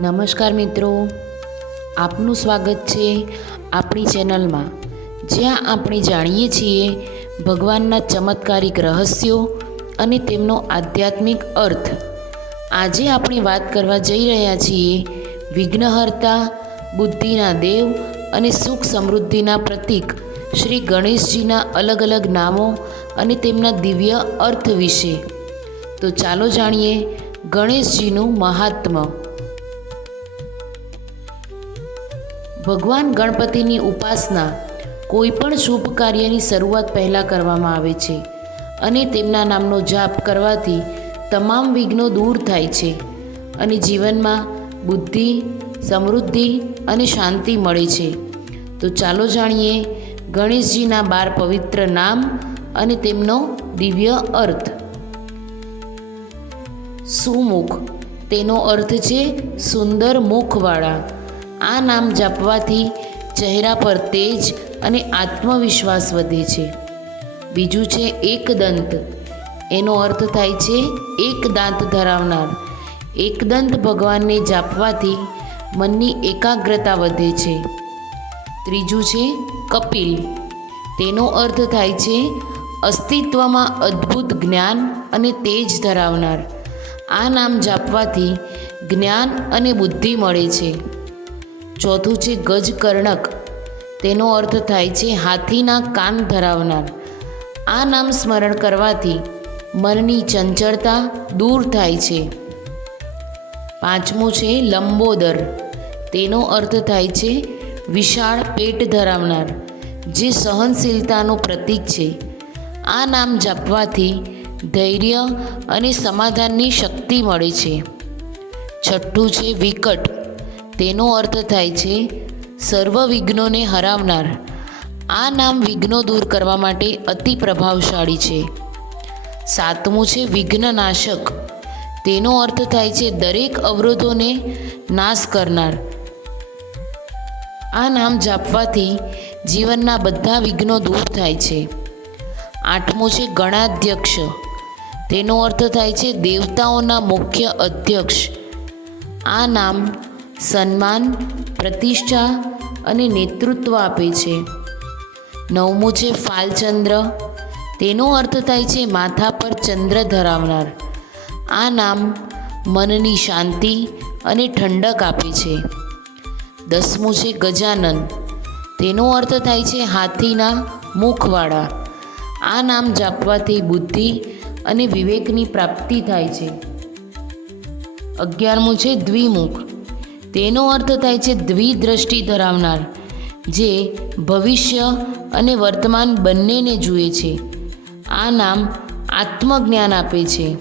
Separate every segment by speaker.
Speaker 1: નમસ્કાર મિત્રો. આપનું સ્વાગત છે આપણી ચેનલમાં. જ્યાં આપણે જાણીએ છીએ ભગવાનના ચમત્કારિક રહસ્યો અને તેમનો આધ્યાત્મિક અર્થ. આજે આપણે વાત કરવા જઈ રહ્યા છીએ વિઘ્નહર્તા, બુદ્ધિના દેવ અને સુખ સમૃદ્ધિના પ્રતીક શ્રી ગણેશજીના અલગ અલગ નામો અને તેમના દિવ્ય અર્થ વિશે. તો ચાલો જાણીએ ગણેશજીનું મહાત્મ્ય. ભગવાન ગણપતિની ઉપાસના કોઈ પણ શુભ કાર્યની શરૂઆત પહેલાં કરવામાં આવે છે અને તેમના નામનો જાપ કરવાથી તમામ વિઘ્નો દૂર થાય છે અને જીવનમાં બુદ્ધિ, સમૃદ્ધિ અને શાંતિ મળે છે. તો ચાલો જાણીએ ગણેશજીના બાર પવિત્ર નામ અને તેમનો દિવ્ય અર્થ. સુમુખ. તેનો અર્થ છે સુંદર મુખવાળા. આ નામ જપવાથી ચહેરા પર તેજ અને આત્મવિશ્વાસ વધે છે. બીજું છે એકદંત. એનો અર્થ થાય છે એક દાંત ધરાવનાર. એકદંત ભગવાનને જાપવાથી મનની એકાગ્રતા વધે છે. ત્રીજું છે કપિલ. તેનો અર્થ થાય છે અસ્તિત્વમાં અદ્ભુત જ્ઞાન અને તેજ ધરાવનાર. આ નામ જાપવાથી જ્ઞાન અને બુદ્ધિ મળે છે. ચોથું છે ગજકર્ણક તેનો અર્થ થાય છે હાથીના કાન ધરાવનાર. આ નામ સ્મરણ કરવાથી મનની ચંચળતા દૂર થાય છે. પાંચમું છે લંબોદર. તેનો અર્થ થાય છે વિશાળ પેટ ધરાવનાર, જે સહનશીલતાનું પ્રતીક છે. આ નામ જપવાથી ધૈર્ય અને સમાધાનની શક્તિ મળે છે. છઠ્ઠું છે વિકટ. તેનો અર્થ થાય છે, સર્વ વિઘ્નોને હરાવનાર. આ નામ વિઘ્નો દૂર કરવા માટે અતિ પ્રભાવશાળી છે. સાતમું છે, વિઘ્નનાશક. તેનો અર્થ થાય છે, દરેક અવરોધોને નાશ કરનાર. આ નામ જાપવાથી જીવનના બધા વિઘ્નો દૂર થાય છે. આઠમું છે, ગણાધ્યક્ષ. તેનો અર્થ થાય છે, દેવતાઓના મુખ્ય અધ્યક્ષ. આ નામ સન્માન, પ્રતિષ્ઠા અને નેતૃત્વ આપે છે. નવમું છે ફાલચંદ્ર. તેનો અર્થ થાય છે માથા પર ચંદ્ર ધરાવનાર. આ નામ મનની શાંતિ અને ઠંડક આપે છે. દસમું છે ગજાનન. તેનો અર્થ થાય છે હાથીના મુખવાળા. આ નામ જાપવાથી બુદ્ધિ અને વિવેકની પ્રાપ્તિ થાય છે. અગિયારમું છે દ્વિમુખ. તેનો અર્થ થાય છે દ્વિદ્રષ્ટિ ધરાવનાર, જે ભવિષ્ય અને વર્તમાન બંનેને જુએ છે. આ નામ આત્મજ્ઞાન આપે છે.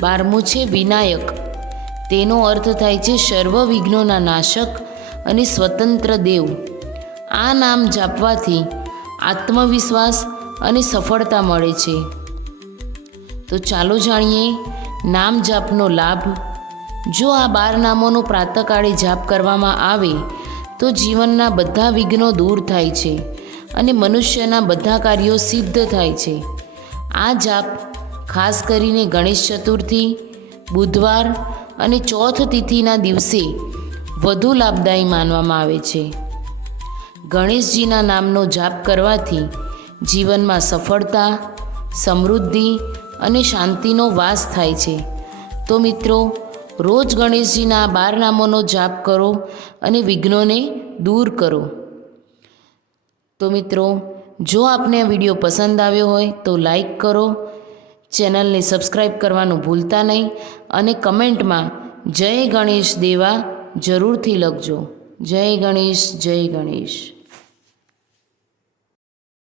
Speaker 1: બારમું છે વિનાયક. તેનો અર્થ થાય છે સર્વ વિઘ્નોના નાશક અને સ્વતંત્ર દેવ. આ નામ જાપવાથી આત્મવિશ્વાસ અને સફળતા મળે છે. તો ચાલો જાણીએ નામ જાપનો લાભ જો આ બાર નામોનો પ્રાતકાળે જાપ કરવામાં આવે, તો જીવનના બધા વિઘ્નો દૂર થાય છે અને મનુષ્યના બધા કાર્યો સિદ્ધ થાય છે. આ જાપ ખાસ કરીને ગણેશ ચતુર્થી, બુધવાર અને ચોથ તિથિના દિવસે વધુ લાભદાયી માનવામાં આવે છે. ગણેશજીના નામનો જાપ કરવાથી જીવનમાં સફળતા, સમૃદ્ધિ અને શાંતિનો વાસ થાય છે. તો મિત્રો રોજ ગણેશજીના બાર નામોનો જાપ કરો અને વિઘ્નોને દૂર કરો. તો મિત્રો, જો આપને આ વીડિયો પસંદ આવ્યો હોય તો લાઈક કરો, ચેનલને સબસ્ક્રાઈબ કરવાનું ભૂલતા નહીં અને કમેન્ટમાં જય ગણેશ દેવા જરૂરથી લખજો. જય ગણેશ જય ગણેશ.